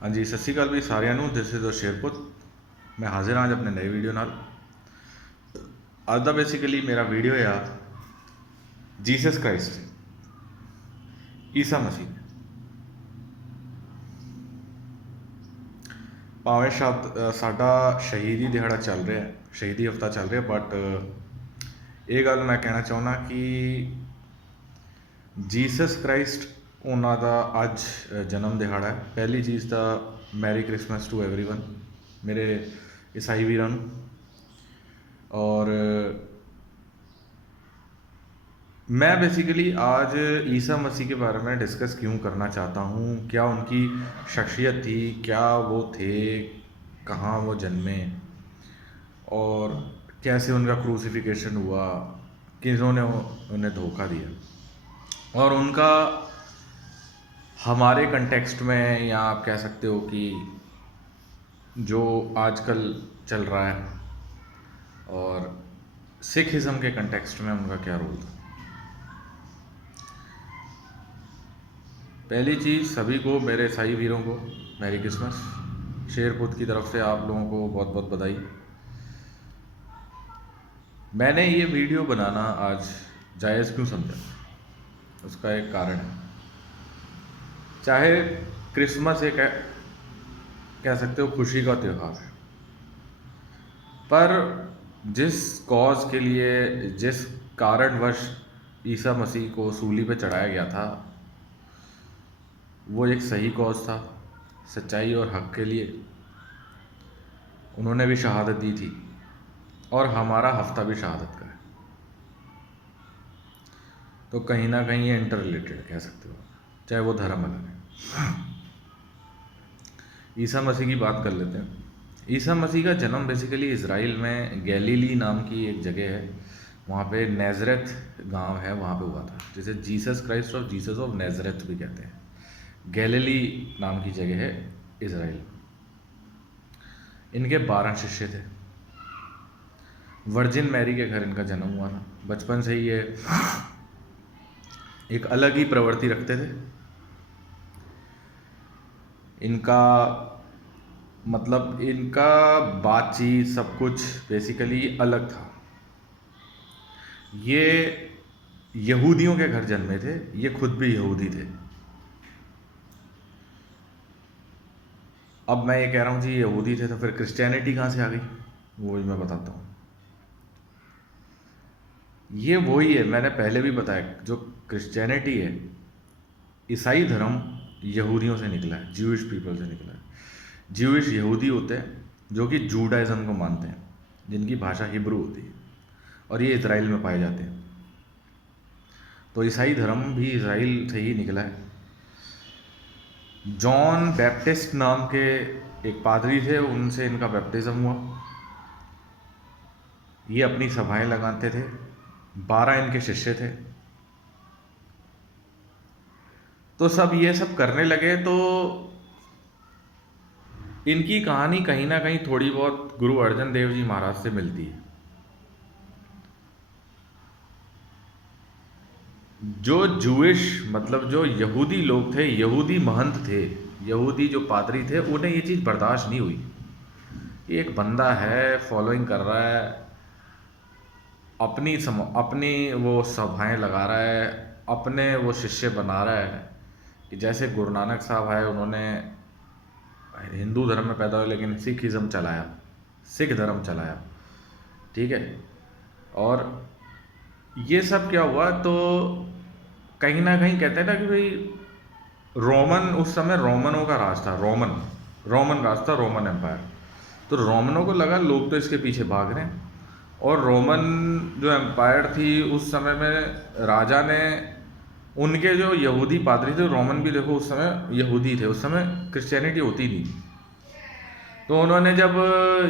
हाँ जी, सत श्री अकाल भी सारिਆਂ ਨੂੰ। This is Sherput. मैं हाजिर हाँ अपने नए वीडियो नाल। ਅੱਜ ਦਾ बेसिकली मेरा वीडियो आ जीसस क्राइस्ट, ईसा मसीह। भावें साडा शहीदी दिहाड़ा चल रहा है, शहीदी हफ्ता चल रहा, बट ये गल मैं कहना चाहुंदा कि जीसस क्राइस्ट उन्हां दा अज जन्म दिहाड़ा है। पहली चीज़ तो मैरी क्रिसमस टू एवरीवन, मेरे ईसाई वीरां नूं। और मैं बेसिकली आज ईसा मसीह के बारे में डिस्कस क्यों करना चाहता हूँ। क्या उनकी शख्सियत थी, क्या वो थे, कहाँ वो जन्मे और कैसे उनका क्रूसिफिकेशन हुआ, किन्होंने उन्हें धोखा दिया, और उनका हमारे कंटेक्स्ट में, या आप कह सकते हो कि जो आजकल चल रहा है और सिखिज़म के कंटेक्स्ट में उनका क्या रोल था। पहली चीज़, सभी को, मेरे ईसाई वीरों को मैरी क्रिसमस। शेरपुत की तरफ से आप लोगों को बहुत बहुत बधाई। मैंने ये वीडियो बनाना आज जायज़ क्यों समझा, उसका एक कारण है। चाहे क्रिसमस एक कह सकते हो खुशी का त्यौहार है, पर जिस कॉज के लिए, जिस कारणवश ईसा मसीह को सूली पे चढ़ाया गया था, वो एक सही कॉज था, सच्चाई और हक के लिए। उन्होंने भी शहादत दी थी और हमारा हफ्ता भी शहादत का है। तो कहीं ना कहीं ये इंटर रिलेटेड कह सकते हो, चाहे वो धर्म अलग है। ईसा मसीह की बात कर लेते हैं। ईसा मसीह का जन्म बेसिकली इज़राइल में गैलीली नाम की एक जगह है, वहाँ पे नैज़रेथ गांव है, वहाँ पे हुआ था, जिसे जीसस क्राइस्ट और जीसस ऑफ नैज़रेथ भी कहते हैं। गैलीली नाम की जगह है इज़राइल। इनके 12 शिष्य थे। वर्जिन मैरी के घर इनका जन्म हुआ था। बचपन से ही ये एक अलग ही प्रवृत्ति रखते थे। इनका मतलब इनका बातचीत सब कुछ बेसिकली अलग था। ये यहूदियों के घर जन्मे थे, ये खुद भी यहूदी थे। अब मैं ये कह रहा हूँ जी यहूदी थे, तो फिर क्रिश्चियनिटी कहाँ से आ गई, वो भी मैं बताता हूँ। ये वही है, मैंने पहले भी बताया, जो क्रिश्चियनिटी है, ईसाई धर्म यहूदियों से निकला है, ज्यूइश पीपल से निकला है। ज्यूइश यहूदी होते हैं जो कि जूडाइज़म को मानते हैं, जिनकी भाषा हिब्रू होती है, और ये इज़राइल में पाए जाते हैं। तो ईसाई धर्म भी इज़राइल से ही निकला है। जॉन बैप्टिस्ट नाम के एक पादरी थे, उनसे इनका बैप्टिज़्म हुआ। ये अपनी सभाएं लगाते थे। 12 इनके शिष्य थे। तो सब ये सब करने लगे, तो इनकी कहानी कहीं ना कहीं थोड़ी बहुत गुरु अर्जन देव जी महाराज से मिलती है। जो जूइश मतलब जो यहूदी लोग थे, यहूदी महंत थे, यहूदी जो पादरी थे, उन्हें ये चीज़ बर्दाश्त नहीं हुई। ये एक बंदा है, फॉलोइंग कर रहा है, अपनी वो सभाएं लगा रहा है, अपने वो शिष्य बना रहा है। कि जैसे गुरु नानक साहब आए, उन्होंने हिंदू धर्म में पैदा हुए लेकिन सिखिज़म चलाया, सिख धर्म चलाया, ठीक है। और ये सब क्या हुआ, तो कहीं ना कहीं कहते हैं ना कि भाई रोमन, उस समय रोमनों का राज था, रोमन राज था, रोमन एम्पायर। तो रोमनों को लगा लोग तो इसके पीछे भाग रहे हैं, और रोमन जो एम्पायर थी उस समय में, राजा ने उनके जो यहूदी पादरी थे, रोमन भी देखो उस समय यहूदी थे, उस समय क्रिश्चियनिटी होती नहीं। तो उन्होंने जब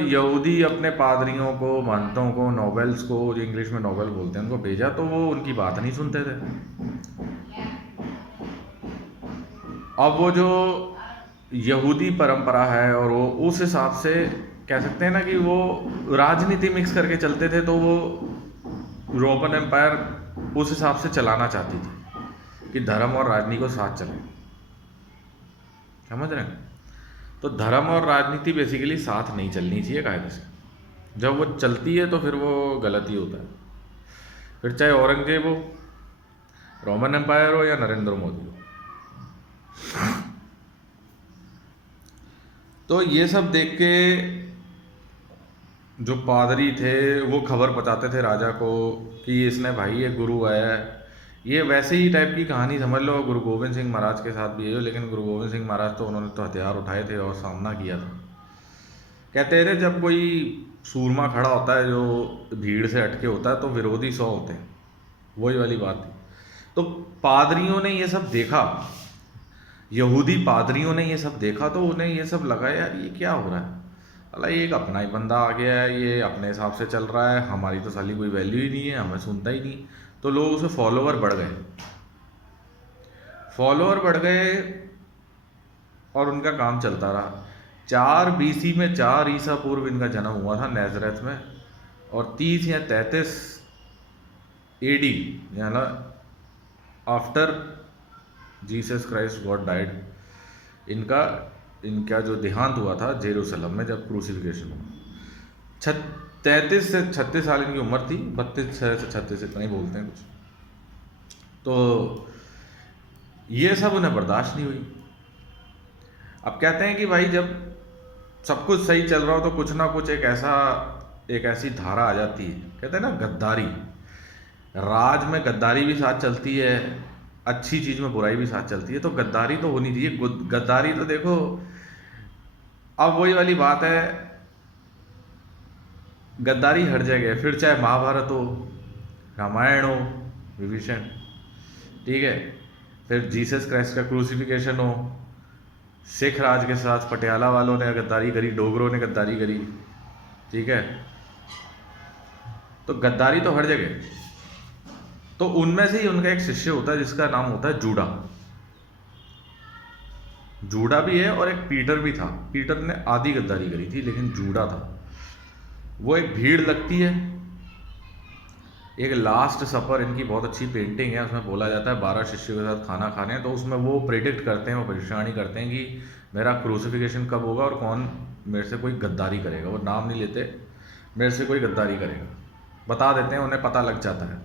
यहूदी अपने पादरियों को, महंतों को, नोबेल्स को, जो इंग्लिश में नोबेल बोलते हैं, उनको भेजा, तो वो उनकी बात नहीं सुनते थे। अब वो जो यहूदी परंपरा है, और वो उस हिसाब से कह सकते हैं ना कि वो राजनीति मिक्स करके चलते थे, तो वो रोमन एम्पायर उस हिसाब से चलाना चाहती थी कि धर्म और राजनीति को साथ चले। समझ रहे हैं। तो धर्म और राजनीति बेसिकली साथ नहीं चलनी चाहिए कायदे से। जब वो चलती है तो फिर वो गलत ही होता है। फिर चाहे औरंगजेब हो, रोमन एम्पायर हो या नरेंद्र मोदी हो। तो ये सब देख के जो पादरी थे वो खबर बताते थे राजा को कि इसने भाई ये गुरु आया है। ये वैसे ही टाइप की कहानी समझ लो गुरु गोविंद सिंह महाराज के साथ भी है, लेकिन गुरु गोविंद सिंह महाराज तो उन्होंने तो हथियार उठाए थे और सामना किया था। कहते थे जब कोई सूरमा खड़ा होता है जो भीड़ से हटके होता है तो विरोधी 100 होते हैं, वही वाली बात थी। तो पादरियों ने ये सब देखा, यहूदी पादरियों ने ये सब देखा, तो उन्हें ये सब लगा यार ये क्या हो रहा है, अल्लाह ये एक अपना ही बंदा आ गया है, ये अपने हिसाब से चल रहा है, हमारी तो साली कोई वैल्यू ही नहीं है, हमें सुनता ही नहीं। तो लोग उसे फॉलोअर बढ़ गए, फॉलोअर बढ़ गए और उनका काम चलता रहा। 4 BC में 4 ईसा पूर्व इनका जन्म हुआ था नाज़रेथ में, और 30 या 33 AD यानी after Jesus Christ God died, इनका जो देहांत हुआ था जेरूसलम में जब क्रूसिफिकेशन हुआ। 33 से 36 साल इनकी उम्र थी, 32 से 36 इतना ही बोलते हैं कुछ। तो ये सब उन्हें बर्दाश्त नहीं हुई। अब कहते हैं कि भाई जब सब कुछ सही चल रहा हो तो कुछ ना कुछ एक ऐसी धारा आ जाती है, कहते हैं ना गद्दारी। राज में गद्दारी भी साथ चलती है, अच्छी चीज़ में बुराई भी साथ चलती है, तो गद्दारी तो होनी चाहिए। गद्दारी तो देखो अब वही वाली बात है, गद्दारी हर जगह है। फिर चाहे महाभारत हो, रामायण हो, विभीषण, ठीक है, फिर जीसस क्राइस्ट का क्रूसिफिकेशन हो, सिख राज के साथ पटियाला वालों ने गद्दारी करी, डोगरों ने गद्दारी करी, ठीक है। तो गद्दारी तो हर जगह। तो उनमें से ही उनका एक शिष्य होता है जिसका नाम होता है जूडा। जूडा भी है और एक पीटर भी था। पीटर ने आधी गद्दारी करी थी, लेकिन जूडा था। वो एक भीड़ लगती है, एक लास्ट सफर इनकी बहुत अच्छी पेंटिंग है, उसमें बोला जाता है 12 शिष्यों के साथ खाना खाने हैं, तो उसमें वो प्रेडिक्ट करते हैं, वो भविष्यवाणी करते हैं कि मेरा क्रूसिफिकेशन कब होगा और कौन मेरे से कोई गद्दारी करेगा। वो नाम नहीं लेते, मेरे से कोई गद्दारी करेगा, बता देते हैं, उन्हें पता लग जाता है।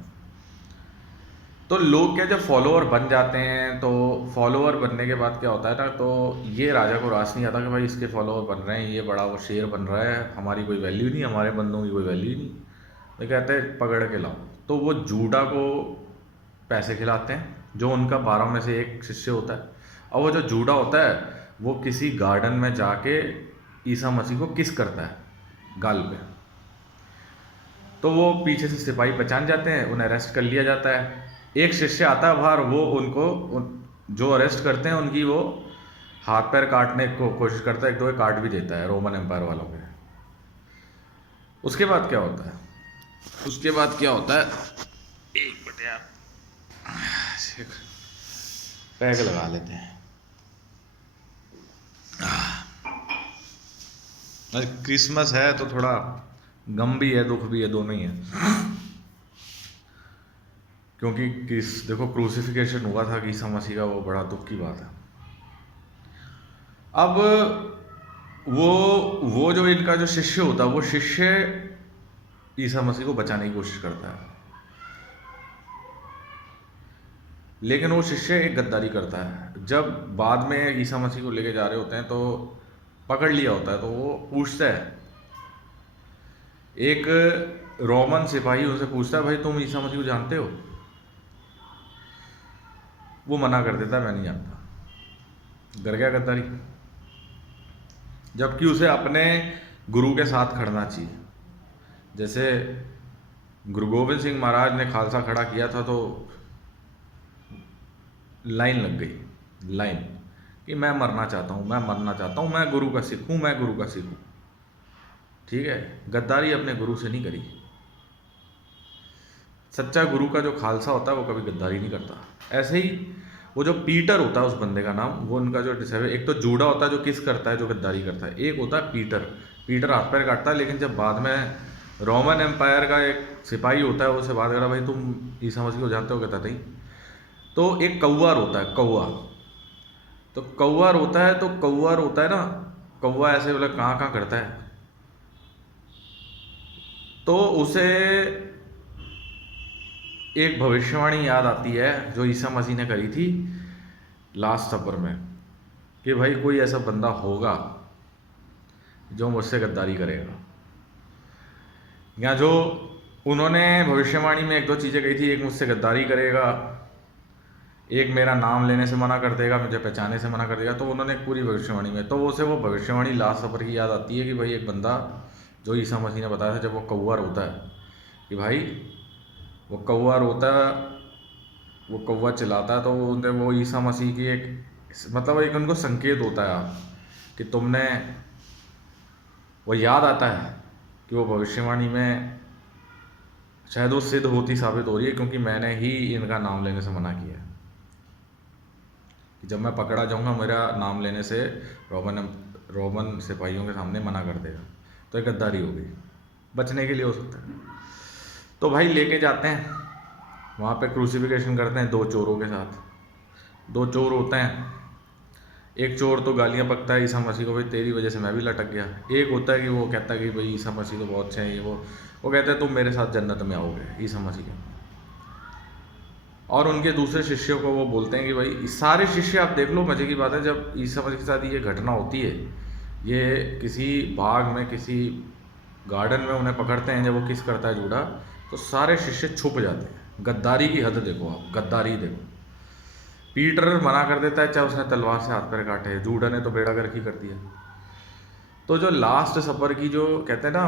तो लोग क्या, जब फॉलोअर बन जाते हैं तो फॉलोअर बनने के बाद क्या होता है ना, तो ये राजा को रास नहीं आता कि भाई इसके फॉलोअर बन रहे हैं, ये बड़ा वो शेर बन रहा है, हमारी कोई वैल्यू नहीं, हमारे बंदों की कोई वैल्यू नहीं। तो कहते हैं पकड़ के लाओ। तो वो जूडा को पैसे खिलाते हैं, जो उनका 12 में से एक शिष्य होता है। और वो जो जूडा होता है वो किसी गार्डन में जाके ईसा मसीह को किस करता है गाल पे। तो वो पीछे से सिपाही पहचान जाते हैं, उन्हें अरेस्ट कर लिया जाता है। एक शिष्य आता है बाहर, वो जो अरेस्ट करते हैं उनकी वो हाथ पैर काटने को कोशिश करता है, एक दो काट भी देता है रोमन एम्पायर वालों के। उसके बाद क्या होता है, एक मिनट यार, पैक लगा लेते हैं। आज क्रिसमस है तो थोड़ा गम भी है, दुख भी है, दोनों ही है। क्योंकि देखो क्रूसिफिकेशन हुआ था ईसा मसीह का, वो बड़ा दुख की बात है। अब वो जो इनका जो शिष्य होता है, वो शिष्य ईसा मसीह को बचाने की कोशिश करता है, लेकिन वो शिष्य एक गद्दारी करता है। जब बाद में ईसा मसीह को लेके जा रहे होते हैं तो पकड़ लिया होता है, तो वो पूछता है, एक रोमन सिपाही उनसे पूछता है, भाई तुम ईसा मसीह को जानते हो? वो मना कर देता है, मैं नहीं जानता। कर गया गद्दारी, जबकि उसे अपने गुरु के साथ खड़ना चाहिए। जैसे गुरु गोविंद सिंह महाराज ने खालसा खड़ा किया था तो लाइन लग गई, लाइन कि मैं मरना चाहता हूँ, मैं गुरु का सिख हूँ, मैं गुरु का सिख हूँ, ठीक है। गद्दारी अपने गुरु से नहीं करी। सच्चा गुरु का जो खालसा होता है वो कभी गद्दारी नहीं करता। ऐसे ही वो जो पीटर होता है, उस बंदे का नाम, वो उनका जो डिसाइबल, एक तो जूडा होता है जो किस करता है, जो गद्दारी करता है, एक होता है पीटर हाथ पैर काटता है। लेकिन जब बाद में रोमन एम्पायर का एक सिपाही होता है, उससे बात करा, भाई तुम ईसा मसीह को जानते हो? कहता नहीं। तो एक कौवार होता है, कौवा, तो कौवार होता है ना, कौवा ऐसे बोला कहाँ कहाँ करता है, तो उसे एक भविष्यवाणी याद आती है जो ईसा मसीह ने करी थी लास्ट सपर में, कि भाई कोई ऐसा बंदा होगा जो मुझसे गद्दारी करेगा। या जो उन्होंने भविष्यवाणी में एक दो चीज़ें कही थी, एक मुझसे गद्दारी करेगा, एक मेरा नाम लेने से मना कर देगा, मुझे पहचाने से मना कर देगा। तो उन्होंने एक पूरी भविष्यवाणी में, तो उसे वो भविष्यवाणी लास्ट सफर की याद आती है कि भाई एक बंदा जो ईसा मसीह ने बताया था जब वो कौवा रोता है, कि भाई वो कौवा रोता है, वो कौवा चिल्लाता है, तो वो ईसा मसीह की एक मतलब एक उनको संकेत होता है कि तुमने, वो याद आता है कि वो भविष्यवाणी में शायद वो सिद्ध होती साबित हो रही है, क्योंकि मैंने ही इनका नाम लेने से मना किया है कि जब मैं पकड़ा जाऊंगा मेरा नाम लेने से रोमन सिपाहियों के सामने मना कर देगा, तो एक गद्दारी हो गई, बचने के लिए हो सकता है। तो भाई लेके जाते हैं वहाँ पे, क्रूसिफिकेशन करते हैं दो चोरों के साथ। दो चोर होते हैं, एक चोर तो गालियाँ पकता है ईसा मसीह को, भाई तेरी वजह से मैं भी लटक गया। एक होता है कि वो कहता है कि भाई ईसा मसीह तो बहुत अच्छे हैं, ये वो कहते हैं तुम मेरे साथ जन्नत में आओगे ईसा मसीह के। और उनके दूसरे शिष्यों को वो बोलते हैं कि भाई सारे शिष्य, आप देख लो मज़े की बात है, जब ईसा मसीह के साथ ये घटना होती है, ये किसी बाग में किसी गार्डन में उन्हें पकड़ते हैं, जब वो किस करता है जूडा, तो सारे शिष्य छुप जाते हैं। गद्दारी की हद देखो आप, गद्दारी देखो। पीटर मना कर देता है, चाहे उसने तलवार से हाथ पैर काटे, जूडा ने तो बेड़ा गर्क ही कर दिया। तो जो लास्ट सफर की जो कहते हैं ना,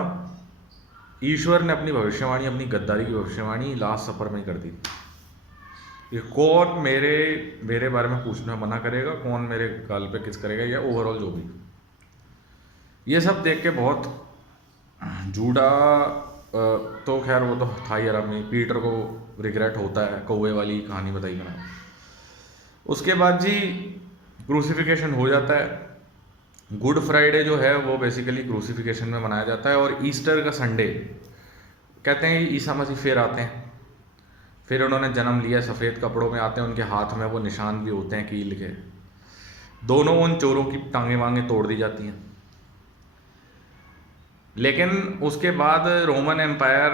ईश्वर ने अपनी भविष्यवाणी, अपनी गद्दारी की भविष्यवाणी लास्ट सफर में ही कर दी थी। ये कौन मेरे बारे में पूछना मना करेगा, कौन मेरे गाल पे किस करेगा, या ओवरऑल जो भी, ये सब देख के बहुत जूडा तो खैर वो तो था ही आराम में, पीटर को रिग्रेट होता है, कौवे वाली कहानी बताई मैंने। उसके बाद जी क्रूसिफिकेशन हो जाता है। गुड फ्राइडे जो है वो बेसिकली क्रूसिफिकेशन में मनाया जाता है, और ईस्टर का संडे कहते हैं ईसा मसीह फिर आते हैं, फिर उन्होंने जन्म लिया, सफ़ेद कपड़ों में आते हैं, उनके हाथ में वो निशान भी होते हैं कील के। दोनों उन चोरों की टांगे वांगे तोड़ दी जाती हैं। लेकिन उसके बाद रोमन एम्पायर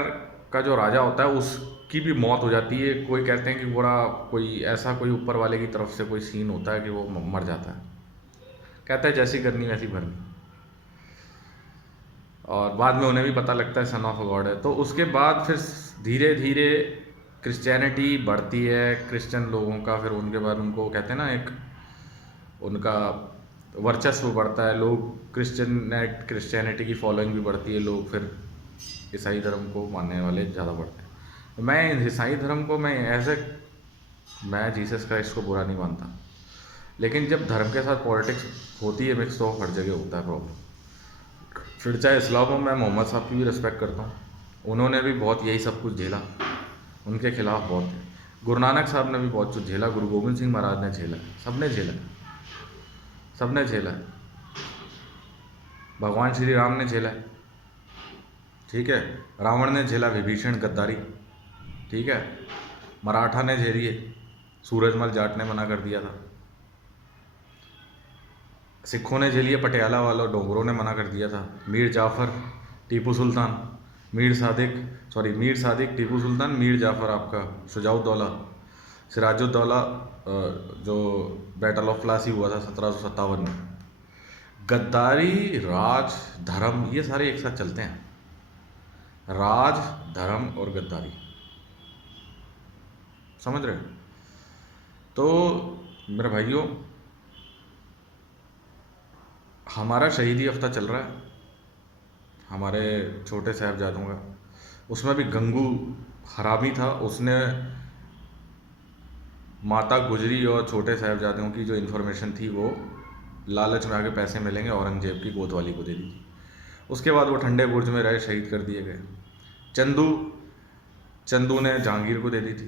का जो राजा होता है उसकी भी मौत हो जाती है। कोई कहते हैं कि बड़ा कोई ऐसा कोई ऊपर वाले की तरफ से कोई सीन होता है कि वो मर जाता है, कहता है जैसी करनी वैसी भरनी, और बाद में उन्हें भी पता लगता है सन ऑफ गॉड है। तो उसके बाद फिर धीरे धीरे क्रिश्चियनिटी बढ़ती है, क्रिश्चियन लोगों का, फिर उनके बाद उनको कहते हैं ना एक उनका वर्चस्व बढ़ता है, लोग क्रिश्चियनिटी की फॉलोइंग भी बढ़ती है, लोग फिर ईसाई धर्म को मानने वाले ज़्यादा बढ़ते हैं। तो मैं ईसाई धर्म को मैं जीसस क्राइस्ट को बुरा नहीं मानता, लेकिन जब धर्म के साथ पॉलिटिक्स होती है मिक्स, तो हर जगह होता है प्रॉब्लम। फिर चाहे इस्लाम हो, मैं मोहम्मद साहब की भी रिस्पेक्ट करता हूँ, उन्होंने भी बहुत यही सब कुछ झेला, उनके खिलाफ बहुत है। गुरु नानक साहब ने भी बहुत कुछ झेला, गुरु गोविंद सिंह महाराज ने झेला, सबने झेला है। भगवान श्री राम ने झेला है, ठीक है। रावण ने झेला विभीषण गद्दारी, ठीक है। मराठा ने झेली है, सूरजमल जाट ने मना कर दिया था। सिखों ने झेली है, पटियाला वालों डोगरों ने मना कर दिया था। मीर जाफ़र, टीपू सुल्तान, मीर सादिक, टीपू सुल्तान, मीर जाफ़र, आपका शुजाउद्दौला, सिराजुद्दौला, जो बैटल ऑफ प्लासी हुआ था 1757 में। गद्दारी, राज, धर्म, ये सारे एक साथ चलते हैं, राज, धर्म और गद्दारी, समझ रहे हो? तो मेरे भाइयों, हमारा शहीदी हफ्ता चल रहा है, हमारे छोटे साहबजादों का। उसमें भी गंगू हरामी था, उसने माता गुजरी और छोटे साहबजादों की जो इन्फॉर्मेशन थी वो लालच में आके पैसे मिलेंगे औरंगजेब की गोद वाली को दे दी। उसके बाद वो ठंडे बुर्ज में रहे, शहीद कर दिए गए। चंदू ने जहांगीर को दे दी थी।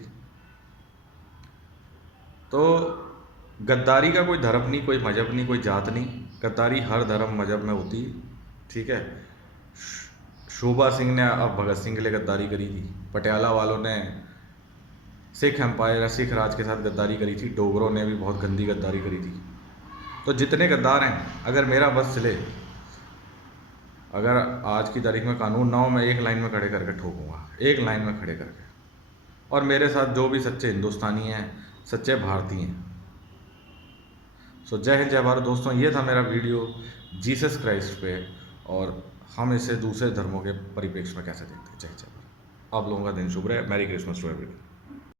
तो गद्दारी का कोई धर्म नहीं, कोई मजहब नहीं, कोई जात नहीं, गद्दारी हर धर्म मजहब में होती, ठीक है। शोभा सिंह ने अब भगत सिंह के लिए गद्दारी करी थी, पटियाला वालों ने सिख एम्पायर, सिख राज के साथ गद्दारी करी थी, डोगरों ने भी बहुत गंदी गद्दारी करी थी, तो जितने गद्दार हैं, अगर मेरा बस चले, अगर आज की तारीख में कानून ना हो, मैं एक लाइन में खड़े करके ठोकूंगा, एक लाइन में खड़े करके। और मेरे साथ जो भी सच्चे हिंदुस्तानी हैं, सच्चे भारतीय हैं। सो जय हिंद, जय भारत दोस्तों। ये था मेरा वीडियो जीसस क्राइस्ट पे, और हम इसे दूसरे धर्मों के परिप्रेक्ष्य में कैसे देखते हैं। जय जय भारत। आप लोगों का दिन शुभ रहे। Merry Christmas to everyone.